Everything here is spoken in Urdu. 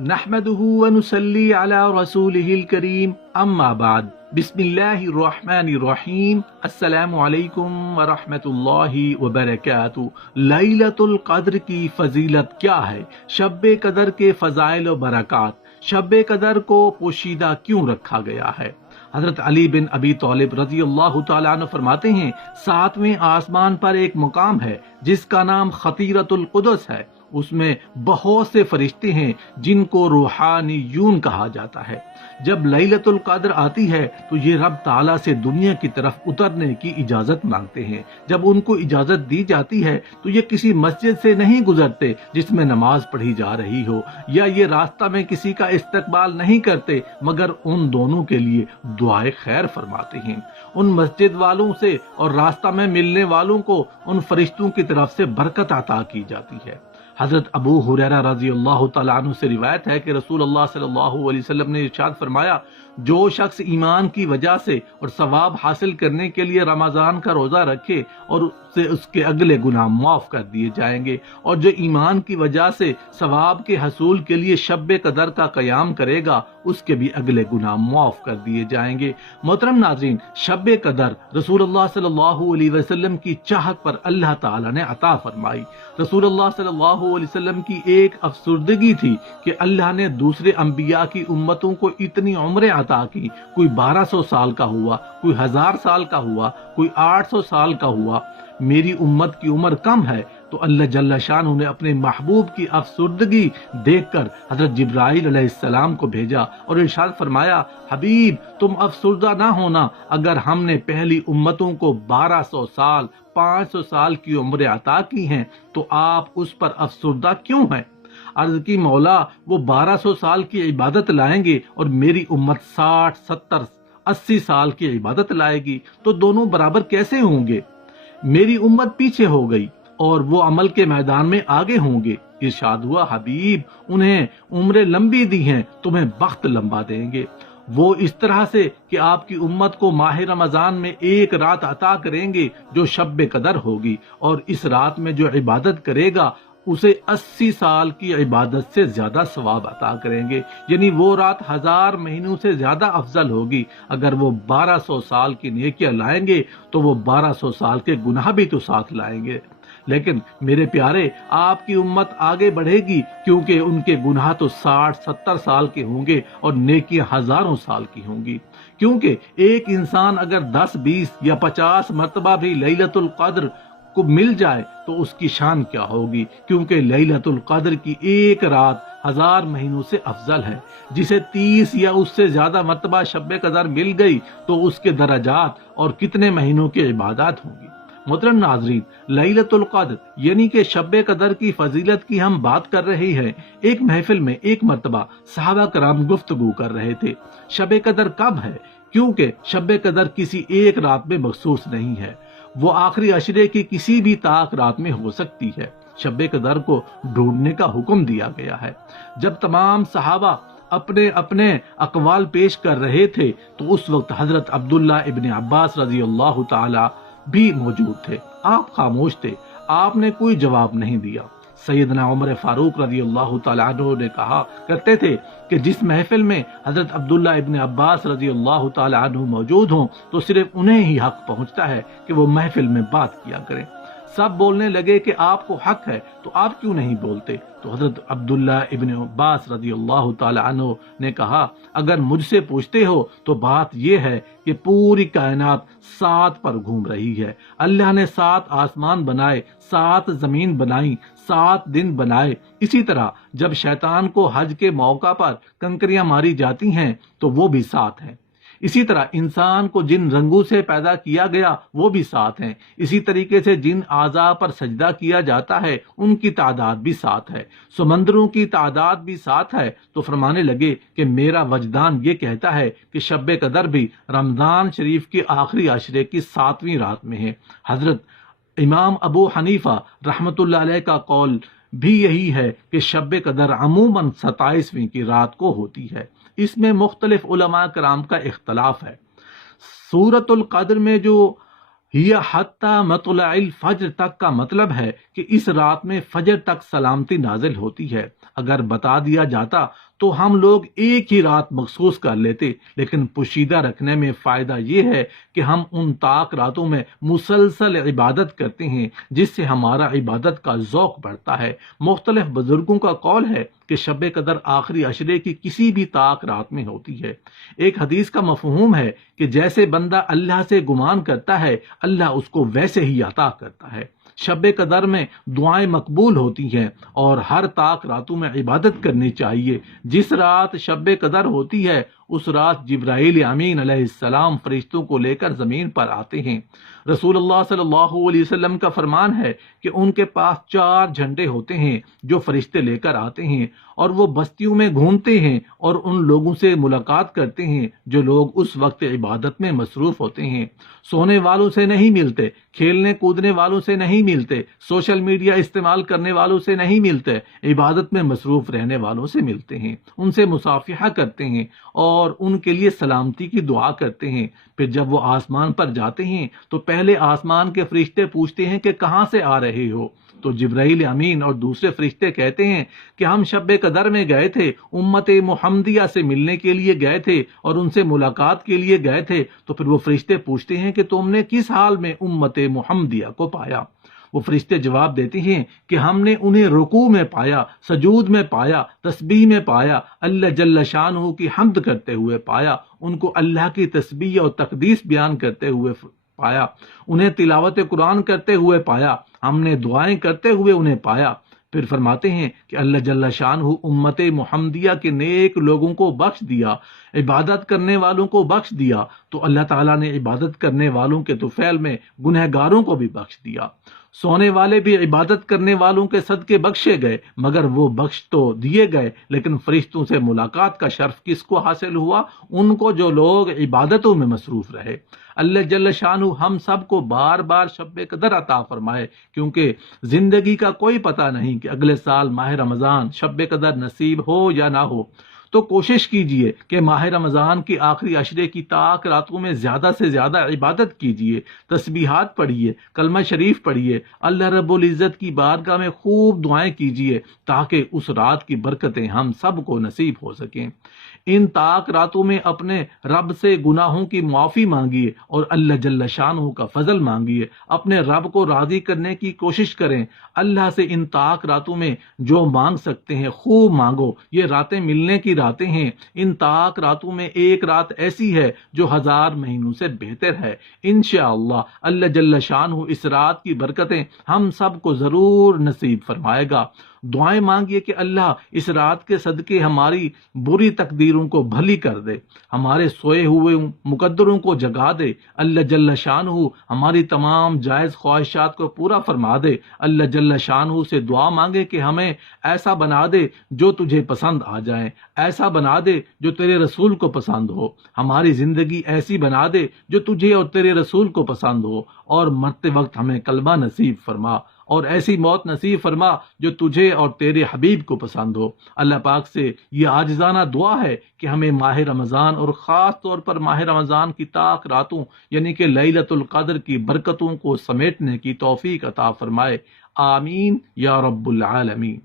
نحمده ونصلي على رسوله الكريم اما بعد بسم اللہ الرحمن الرحیم السلام علیکم ورحمۃ اللہ وبرکاتہ۔ لیلۃ القدر کی فضیلت کیا ہے؟ شب قدر کے فضائل و برکات۔ شب قدر کو پوشیدہ کیوں رکھا گیا ہے؟ حضرت علی بن ابی طالب رضی اللہ تعالیٰ عنہ فرماتے ہیں، 7ویں آسمان پر ایک مقام ہے جس کا نام خطیرۃ القدس ہے۔ اس میں بہت سے فرشتے ہیں جن کو روحانیون کہا جاتا ہے۔ جب لیلۃ القدر آتی ہے تو یہ رب تعالیٰ سے دنیا کی طرف اترنے کی اجازت مانگتے ہیں۔ جب ان کو اجازت دی جاتی ہے تو یہ کسی مسجد سے نہیں گزرتے جس میں نماز پڑھی جا رہی ہو، یا یہ راستہ میں کسی کا استقبال نہیں کرتے، مگر ان دونوں کے لیے دعائے خیر فرماتے ہیں۔ ان مسجد والوں سے اور راستہ میں ملنے والوں کو ان فرشتوں کی طرف سے برکت عطا کی جاتی ہے۔ حضرت ابو ہریرہ رضی اللہ تعالیٰ عنہ سے روایت ہے کہ رسول اللہ صلی اللہ علیہ وسلم نے ارشاد فرمایا، جو شخص ایمان کی وجہ سے اور ثواب حاصل کرنے کے لیے رمضان کا روزہ رکھے اور سے اس کے اگلے گناہ معاف کر دیے جائیں گے، اور جو ایمان کی وجہ سے ثواب کے حصول کے لیے شب قدر کا قیام کرے گا اس کے بھی اگلے گناہ معاف کر دیے جائیں گے۔ محترم ناظرین، شب قدر رسول اللہ صلی اللہ علیہ وسلم کی چاہت پر اللہ تعالی نے عطا فرمائی۔ رسول اللہ صلی اللہ علیہ وسلم کی ایک افسردگی تھی کہ اللہ نے دوسرے انبیاء کی امتوں کو اتنی عمریں عطا کی، کوئی 1200 سال کا ہوا، کوئی 1000 سال کا ہوا، کوئی 800 سال کا ہوا، میری امت کی عمر کم ہے۔ تو اللہ جل شانہ نے اپنے محبوب کی افسردگی دیکھ کر حضرت جبرائیل علیہ السلام کو بھیجا اور ارشاد فرمایا، حبیب تم افسردہ نہ ہونا، اگر ہم نے پہلی امتوں کو 1200 سال 500 سال کی عمریں عطا کی ہیں تو آپ اس پر افسردہ کیوں ہیں؟ عرض کی مولا، وہ 1200 سال کی عبادت لائیں گے اور میری امت 60 70 80 سال کی عبادت لائے گی، تو دونوں برابر کیسے ہوں گے؟ میری امت پیچھے ہو گئی اور وہ عمل کے میدان میں آگے ہوں گے۔ ارشاد ہوا، حبیب انہیں عمریں لمبی دی ہیں، تمہیں بخت لمبا دیں گے۔ وہ اس طرح سے کہ آپ کی امت کو ماہ رمضان میں ایک رات عطا کریں گے جو شب قدر ہوگی، اور اس رات میں جو عبادت کرے گا اسے 80 سال کی عبادت سے زیادہ ثواب عطا کریں گے، یعنی وہ رات 1000 مہینوں سے زیادہ افضل ہوگی۔ اگر وہ 1200 سال کی نیکیاں لائیں گے تو وہ 1200 سال کے گناہ بھی تو ساتھ لائیں گے۔ لیکن میرے پیارے، آپ کی امت آگے بڑھے گی کیونکہ ان کے گناہ تو 60 70 سال کے ہوں گے اور نیکیاں ہزاروں سال کی ہوں گی، کیونکہ ایک انسان اگر 10 20 یا 50 مرتبہ بھی لیلۃ القدر کو مل جائے تو اس کی شان کیا ہوگی، کیونکہ لیلۃ القدر کی ایک رات 1000 مہینوں سے افضل ہے۔ جسے 30 یا اس سے زیادہ مرتبہ شب قدر مل گئی تو اس کے درجات اور کتنے مہینوں کی عبادات ہوں گی۔ محترم ناظرین، لیلۃ القدر یعنی کہ شب قدر کی فضیلت کی ہم بات کر رہے ہیں۔ ایک محفل میں ایک مرتبہ صحابہ کرام گفتگو کر رہے تھے، شب قدر کب ہے؟ کیونکہ شب قدر کسی ایک رات میں مخصوص نہیں ہے، وہ آخری عشرے کی کسی بھی طاق رات میں ہو سکتی ہے۔ شب قدر کو ڈھونڈنے کا حکم دیا گیا ہے۔ جب تمام صحابہ اپنے اپنے اقوال پیش کر رہے تھے تو اس وقت حضرت عبداللہ ابن عباس رضی اللہ تعالی بھی موجود تھے۔ آپ خاموش تھے، آپ نے کوئی جواب نہیں دیا۔ سیدنا عمر فاروق رضی اللہ تعالیٰ عنہ نے کہا کرتے تھے کہ جس محفل میں حضرت عبداللہ ابن عباس رضی اللہ تعالیٰ عنہ موجود ہوں تو صرف انہیں ہی حق پہنچتا ہے کہ وہ محفل میں بات کیا کریں۔ سب بولنے لگے کہ آپ کو حق ہے تو آپ کیوں نہیں بولتے؟ تو حضرت عبداللہ ابن عباس رضی اللہ تعالی عنہ نے کہا، اگر مجھ سے پوچھتے ہو تو بات یہ ہے کہ پوری کائنات 7 پر گھوم رہی ہے۔ اللہ نے 7 آسمان بنائے، 7 زمین بنائی، 7 دن بنائے۔ اسی طرح جب شیطان کو حج کے موقع پر کنکریاں ماری جاتی ہیں تو وہ بھی 7 ہیں۔ اسی طرح انسان کو جن رنگوں سے پیدا کیا گیا وہ بھی 7 ہیں۔ اسی طریقے سے جن اعضاء پر سجدہ کیا جاتا ہے ان کی تعداد بھی 7 ہے۔ سمندروں کی تعداد بھی 7 ہے۔ تو فرمانے لگے کہ میرا وجدان یہ کہتا ہے کہ شب قدر بھی رمضان شریف کے آخری عشرے کی 7ویں رات میں ہے۔ حضرت امام ابو حنیفہ رحمۃ اللہ علیہ کا قول بھی یہی ہے کہ شب قدر عموماً 27ویں کی رات کو ہوتی ہے۔ اس میں مختلف علماء کرام کا اختلاف ہے۔ سورۃ القدر میں جو ہی حتی مطلع الفجر تک کا مطلب ہے کہ اس رات میں فجر تک سلامتی نازل ہوتی ہے۔ اگر بتا دیا جاتا تو ہم لوگ ایک ہی رات مخصوص کر لیتے، لیکن پوشیدہ رکھنے میں فائدہ یہ ہے کہ ہم ان طاق راتوں میں مسلسل عبادت کرتے ہیں، جس سے ہمارا عبادت کا ذوق بڑھتا ہے۔ مختلف بزرگوں کا قول ہے کہ شب قدر آخری عشرے کی کسی بھی طاق رات میں ہوتی ہے۔ ایک حدیث کا مفہوم ہے کہ جیسے بندہ اللہ سے گمان کرتا ہے، اللہ اس کو ویسے ہی عطا کرتا ہے۔ شب قدر میں دعائیں مقبول ہوتی ہیں اور ہر طاق راتوں میں عبادت کرنی چاہیے۔ جس رات شب قدر ہوتی ہے اس رات جبرائیل امین علیہ السلام فرشتوں کو لے کر زمین پر آتے ہیں۔ رسول اللہ صلی اللہ علیہ وسلم کا فرمان ہے کہ ان کے پاس 4 جھنڈے ہوتے ہیں جو فرشتے لے کر آتے ہیں، اور وہ بستیوں میں گھومتے ہیں اور ان لوگوں سے ملاقات کرتے ہیں جو لوگ اس وقت عبادت میں مصروف ہوتے ہیں۔ سونے والوں سے نہیں ملتے، کھیلنے کودنے والوں سے نہیں ملتے، سوشل میڈیا استعمال کرنے والوں سے نہیں ملتے، عبادت میں مصروف رہنے والوں سے ملتے ہیں، ان سے مصافحہ کرتے ہیں اور ان کے لیے سلامتی کی دعا کرتے ہیں۔ پھر جب وہ آسمان پر جاتے ہیں تو پہلے آسمان کے فرشتے پوچھتے ہیں کہ کہاں سے آ رہے ہو؟ تو جبرائیل امین اور دوسرے فرشتے کہتے ہیں کہ ہم شب قدر میں گئے تھے، امت محمدیہ سے ملنے کے لیے گئے تھے اور ان سے ملاقات کے لیے گئے تھے۔ تو پھر وہ فرشتے پوچھتے ہیں کہ تم نے کس حال میں امت محمدیہ کو پایا؟ وہ فرشتے جواب دیتے ہیں کہ ہم نے انہیں رکوع میں پایا، سجود میں پایا، تسبیح میں پایا، اللہ جل شانہ کی حمد کرتے ہوئے پایا، ان کو اللہ کی تسبیح اور تقدیس بیان کرتے ہوئے پایا، انہیں تلاوت قرآن کرتے ہوئے پایا، ہم نے دعائیں کرتے ہوئے انہیں پایا۔ پھر فرماتے ہیں کہ اللہ جل شانہ امت محمدیہ کے نیک لوگوں کو بخش دیا، عبادت کرنے والوں کو بخش دیا، تو اللہ تعالیٰ نے عبادت کرنے والوں کے طفیل میں گنہگاروں کو بھی بخش دیا۔ سونے والے بھی عبادت کرنے والوں کے صدقے بخشے گئے، مگر وہ بخش تو دیے گئے لیکن فرشتوں سے ملاقات کا شرف کس کو حاصل ہوا؟ ان کو جو لوگ عبادتوں میں مصروف رہے۔ اللہ جل شانہ ہم سب کو بار بار شب قدر عطا فرمائے، کیونکہ زندگی کا کوئی پتہ نہیں کہ اگلے سال ماہ رمضان شب قدر نصیب ہو یا نہ ہو۔ تو کوشش کیجئے کہ ماہ رمضان کی آخری عشرے کی طاق راتوں میں زیادہ سے زیادہ عبادت کیجئے، تسبیحات پڑھیے، کلمہ شریف پڑھیے، اللہ رب العزت کی بارگاہ میں خوب دعائیں کیجئے تاکہ اس رات کی برکتیں ہم سب کو نصیب ہو سکیں۔ ان طاق راتوں میں اپنے رب سے گناہوں کی معافی مانگیے اور اللہ جل شانہ کا فضل مانگیے، اپنے رب کو راضی کرنے کی کوشش کریں۔ اللہ سے ان طاق راتوں میں جو مانگ سکتے ہیں خوب مانگو، یہ راتیں ملنے کی راتیں ہیں۔ ان طاق راتوں میں ایک رات ایسی ہے جو 1000 مہینوں سے بہتر ہے۔ انشاءاللہ اللہ جل شانہ اس رات کی برکتیں ہم سب کو ضرور نصیب فرمائے گا۔ دعائیں مانگیے کہ اللہ اس رات کے صدقے ہماری بری تقدیروں کو بھلی کر دے، ہمارے سوئے ہوئے مقدروں کو جگا دے۔ اللہ جل شانہ ہماری تمام جائز خواہشات کو پورا فرما دے۔ اللہ جل شانہ سے دعا مانگے کہ ہمیں ایسا بنا دے جو تجھے پسند آ جائے، ایسا بنا دے جو تیرے رسول کو پسند ہو، ہماری زندگی ایسی بنا دے جو تجھے اور تیرے رسول کو پسند ہو، اور مرتے وقت ہمیں کلمہ نصیب فرما اور ایسی موت نصیب فرما جو تجھے اور تیرے حبیب کو پسند ہو۔ اللہ پاک سے یہ عاجزانہ دعا ہے کہ ہمیں ماہ رمضان اور خاص طور پر ماہ رمضان کی طاق راتوں یعنی کہ لیلۃ القدر کی برکتوں کو سمیٹنے کی توفیق عطا فرمائے۔ آمین یا رب العالمین۔